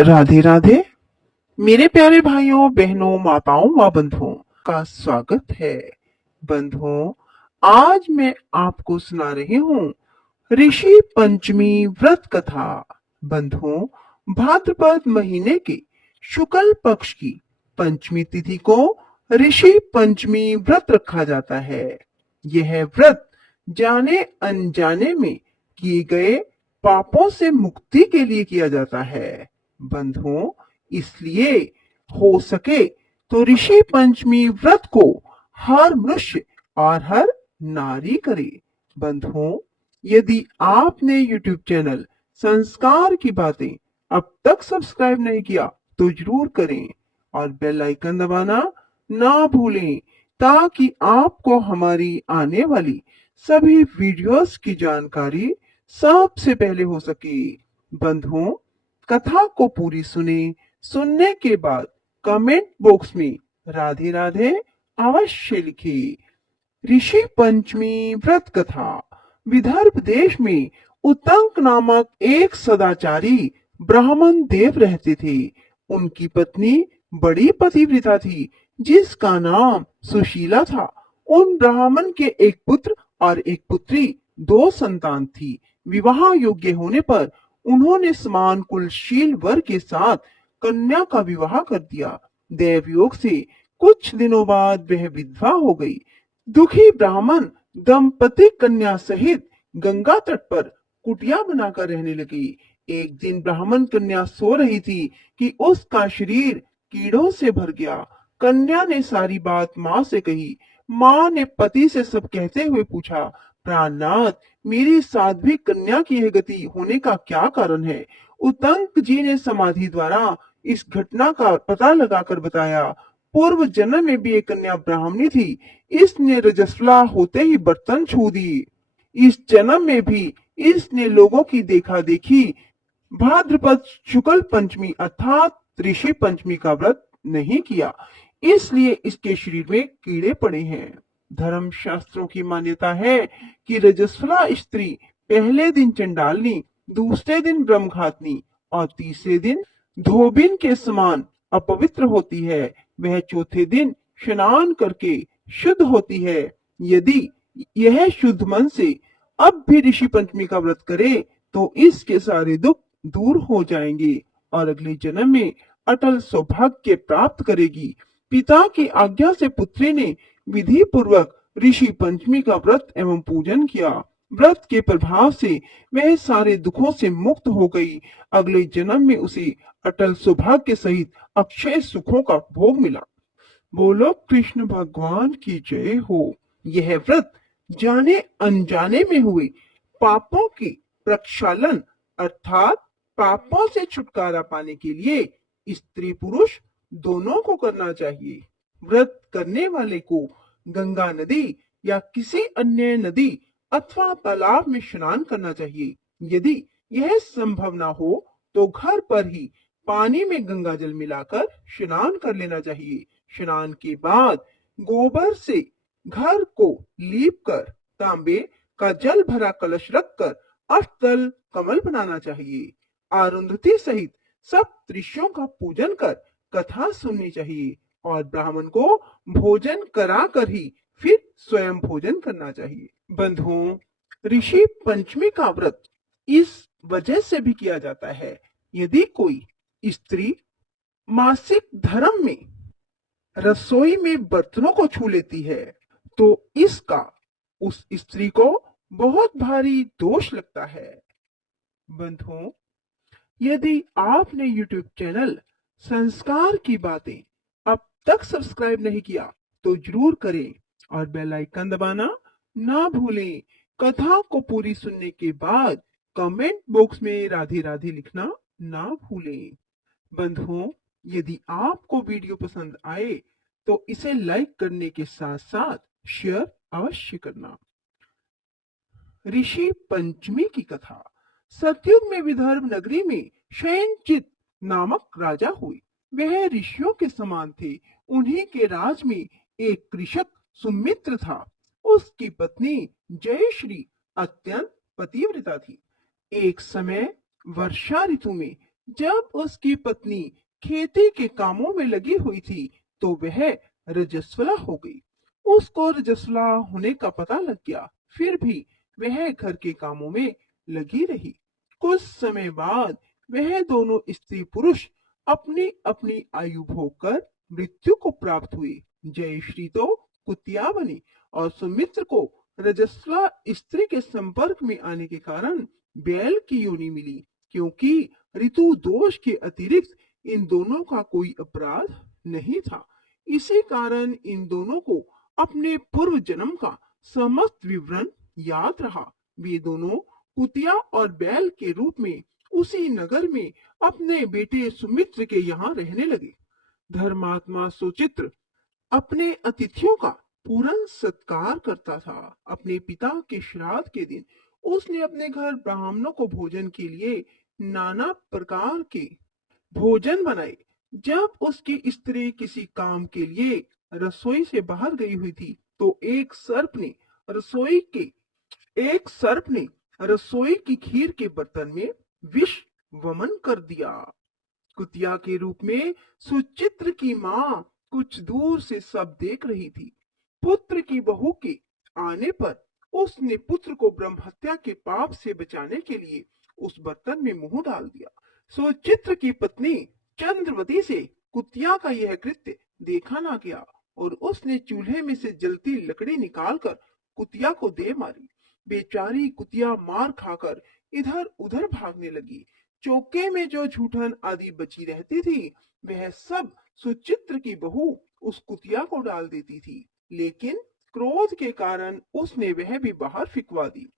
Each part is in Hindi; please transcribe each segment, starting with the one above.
राधे राधे। मेरे प्यारे भाइयों बहनों माताओं व बंधुओं का स्वागत है। बंधुओं, आज मैं आपको सुना रही हूँ ऋषि पंचमी व्रत कथा। बंधुओं, भाद्रपद महीने के शुक्ल पक्ष की पंचमी तिथि को ऋषि पंचमी व्रत रखा जाता है। यह व्रत जाने अनजाने में किए गए पापों से मुक्ति के लिए किया जाता है। बंधुओं, इसलिए हो सके तो ऋषि पंचमी व्रत को हर मनुष्य और हर नारी करे। बंधुओं, यदि आपने YouTube चैनल संस्कार की बातें अब तक सब्सक्राइब नहीं किया तो जरूर करें और बेल आइकन दबाना ना भूलें, ताकि आपको हमारी आने वाली सभी वीडियोस की जानकारी सबसे पहले हो सके। बंधुओं, कथा को पूरी सुने। सुनने के बाद कमेंट बॉक्स में राधे राधे अवश्य लिखिए। ऋषि पंचमी व्रत कथा। विदर्भ देश में उत्तंक नामक एक सदाचारी ब्राह्मण देव रहते थे। उनकी पत्नी बड़ी पतिव्रता थी, जिसका नाम सुशीला था। उन ब्राह्मण के एक पुत्र और एक पुत्री, दो संतान थी। विवाह योग्य होने पर उन्होंने समान कुलशील वर के साथ कन्या का विवाह कर दिया। देवयोग से कुछ दिनों बाद वह विधवा हो गई। दुखी ब्राह्मण दंपति कन्या सहित गंगा तट पर कुटिया बनाकर रहने लगी। एक दिन ब्राह्मण कन्या सो रही थी कि उसका शरीर कीड़ों से भर गया। कन्या ने सारी बात माँ से कही। माँ ने पति से सब कहते हुए पूछा, प्राणनाथ, मेरी साध्वी कन्या की यह गति होने का क्या कारण है? उतंक जी ने समाधि द्वारा इस घटना का पता लगाकर बताया। पूर्व जन्म में भी एक कन्या ब्राह्मणी थी। इसने रजस्वला होते ही बर्तन छू दी। इस जन्म में भी इसने लोगों की देखा देखी भाद्रपद शुक्ल पंचमी अर्थात ऋषि पंचमी का व्रत नहीं किया, इसलिए इसके शरीर में कीड़े पड़े हैं। धर्म शास्त्रों की मान्यता है कि रजस्वला स्त्री पहले दिन चंडालनी, दूसरे दिन ब्रह्मघातनी और तीसरे दिन धोबिन के समान अपवित्र होती है। वह चौथे दिन स्नान करके शुद्ध होती है। यदि यह शुद्ध मन से अब भी ऋषि पंचमी का व्रत करे तो इसके सारे दुख दूर हो जाएंगे और अगले जन्म में अटल सौभाग्य प्राप्त करेगी। पिता की आज्ञा से पुत्री ने विधि पूर्वक ऋषि पंचमी का व्रत एवं पूजन किया। व्रत के प्रभाव से वह सारे दुखों से मुक्त हो गई। अगले जन्म में उसे अटल सौभाग्य सहित अक्षय सुखों का भोग मिला। बोलो कृष्ण भगवान की जय हो। यह व्रत जाने अनजाने में हुए पापों की प्रक्षालन अर्थात पापों से छुटकारा पाने के लिए स्त्री पुरुष दोनों को करना चाहिए। व्रत करने वाले को गंगा नदी या किसी अन्य नदी अथवा तालाब में स्नान करना चाहिए। यदि यह संभव न हो तो घर पर ही पानी में गंगा जल मिलाकर स्नान कर लेना चाहिए। स्नान के बाद गोबर से घर को लीप कर तांबे का जल भरा कलश रखकर अष्टदल कमल बनाना चाहिए। अरुंधति सहित सब ऋषियों का पूजन कर कथा सुननी चाहिए और ब्राह्मण को भोजन कराकर ही फिर स्वयं भोजन करना चाहिए। बंधुओं, ऋषि पंचमी का व्रत इस वजह से भी किया जाता है, यदि कोई स्त्री मासिक धर्म में रसोई में बर्तनों को छू लेती है तो इसका उस स्त्री को बहुत भारी दोष लगता है। बंधुओं, यदि आपने YouTube चैनल संस्कार की बातें अब तक सब्सक्राइब नहीं किया तो जरूर करें और बेल आइकन दबाना ना भूलें। कथा को पूरी सुनने के बाद कमेंट बॉक्स में राधे राधे लिखना ना भूलें। बंधुओं, यदि आपको वीडियो पसंद आए तो इसे लाइक करने के साथ साथ शेयर अवश्य करना। ऋषि पंचमी की कथा। सतयुग में विदर्भ नगरी में शयनचित नामक राजा हुए। वह ऋषियों के समान थे। उन्हीं के राज में एक कृषक सुमित्र था। उसकी पत्नी जयश्री अत्यंत पतिव्रता थी। एक समय वर्षा ऋतु में जब उसकी पत्नी खेती के कामों में लगी हुई थी तो वह रजस्वला हो गई। उसको रजस्वला होने का पता लग गया, फिर भी वह घर के कामों में लगी रही। कुछ समय बाद वह दोनों स्त्री पुरुष अपनी अपनी आयु भोग कर मृत्यु को प्राप्त हुए। जयश्री तो कुतिया बनी और सुमित्र को रजस्वला स्त्री के संपर्क में आने के कारण बैल की योनि मिली, क्योंकि ऋतु दोष के अतिरिक्त इन दोनों का कोई अपराध नहीं था। इसी कारण इन दोनों को अपने पूर्व जन्म का समस्त विवरण याद रहा। वे दोनों कुतिया और बैल के रूप में उसी नगर में अपने बेटे सुमित्र के यहाँ रहने लगे। धर्मात्मा सुचित्र अपने अतिथियों का पूर्ण सत्कार करता था। अपने पिता के श्राद्ध के दिन उसने अपने घर ब्राह्मणों को भोजन के लिए नाना प्रकार के भोजन बनाए। जब उसकी स्त्री किसी काम के लिए रसोई से बाहर गई हुई थी तो एक सर्प ने रसोई की खीर के बर्तन में विष वमन कर दिया। कुतिया के रूप में सुचित्र की माँ कुछ दूर से सब देख रही थी। पुत्र की बहू के आने पर उसने पुत्र को ब्रह्म हत्या के पाप से बचाने के लिए उस बर्तन में मुंह डाल दिया। सुचित्र की पत्नी चंद्रवती से कुतिया का यह कृत्य देखा ना गया और उसने चूल्हे में से जलती लकड़ी निकालकर कुतिया को दे मारी। बेचारी कुतिया मार खाकर इधर उधर भागने लगी। चौके में जो झूठन आदि बची रहती थी वह सब सुचित्र की बहू उस कुतिया को डाल देती थी, लेकिन क्रोध के कारण उसने वह भी बाहर फिकवा दी।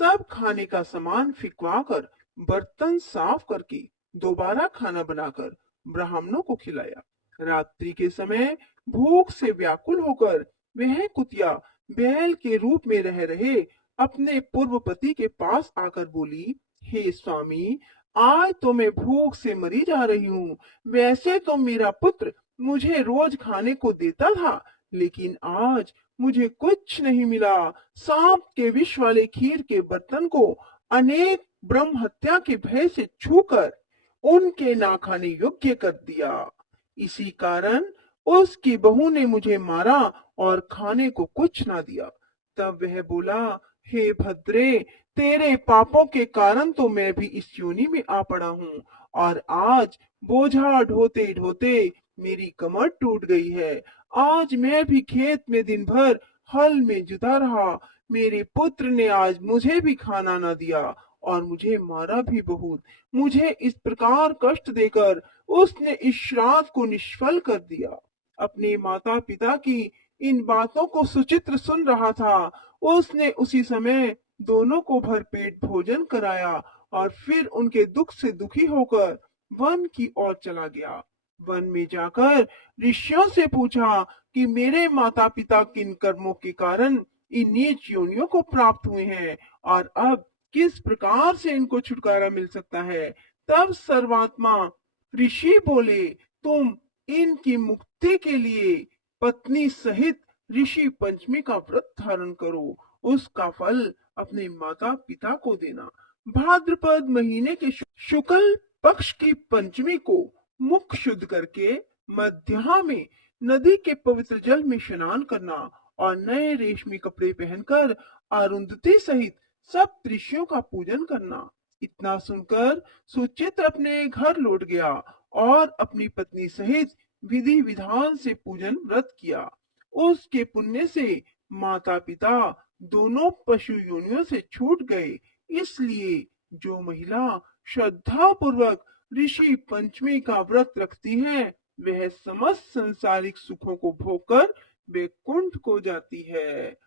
सब खाने का सामान फिकवा कर बर्तन साफ करके दोबारा खाना बनाकर ब्राह्मणों को खिलाया। रात्रि के समय भूख से व्याकुल होकर वह कुतिया बैल के रूप में रह रहे अपने पूर्व पति के पास आकर बोली, हे स्वामी, आज तो मैं भूख से मरी जा रही हूँ। वैसे तो मेरा पुत्र मुझे रोज खाने को देता था, लेकिन आज मुझे कुछ नहीं मिला। सांप के विष वाले खीर के बर्तन को अनेक ब्रह्म हत्या के भय से छूकर उनके ना खाने योग्य कर दिया। इसी कारण उसकी बहू ने मुझे मारा और खाने को कुछ ना दिया। तब वह बोला, हे भद्रे, तेरे पापों के कारण तो मैं भी इस योनि में आ पड़ा हूँ और आज बोझा ढोते ढोते मेरी कमर टूट गई है। आज मैं भी खेत में दिन भर हल में जुटा रहा। मेरे पुत्र ने आज मुझे भी खाना न दिया और मुझे मारा भी बहुत। मुझे इस प्रकार कष्ट देकर उसने इस श्राद्ध को निष्फल कर दिया। अपने माता पिता की इन बातों को सुचित्र सुन रहा था। उसने उसी समय दोनों को भरपेट भोजन कराया और फिर उनके दुख से दुखी होकर वन की ओर चला गया। वन में जाकर ऋषियों से पूछा कि मेरे माता पिता किन कर्मों के कारण इन नीच योनियों को प्राप्त हुए हैं और अब किस प्रकार से इनको छुटकारा मिल सकता है। तब सर्वात्मा ऋषि बोले, तुम इनकी मुक्ति के लिए पत्नी सहित ऋषि पंचमी का व्रत धारण करो। उसका फल अपने माता पिता को देना। भाद्रपद महीने के शुक्ल पक्ष की पंचमी को मुख शुद्ध करके मध्याह्न में नदी के पवित्र जल में स्नान करना और नए रेशमी कपड़े पहनकर अरुंधति सहित सब ऋषियों का पूजन करना। इतना सुनकर सुचित्र अपने घर लौट गया और अपनी पत्नी सहित विधि विधान से पूजन व्रत किया। उसके पुण्य से माता पिता दोनों पशु योनियों से छूट गए। इसलिए जो महिला श्रद्धा पूर्वक ऋषि पंचमी का व्रत रखती है वह समस्त संसारिक सुखों को भोगकर वैकुंठ को जाती है।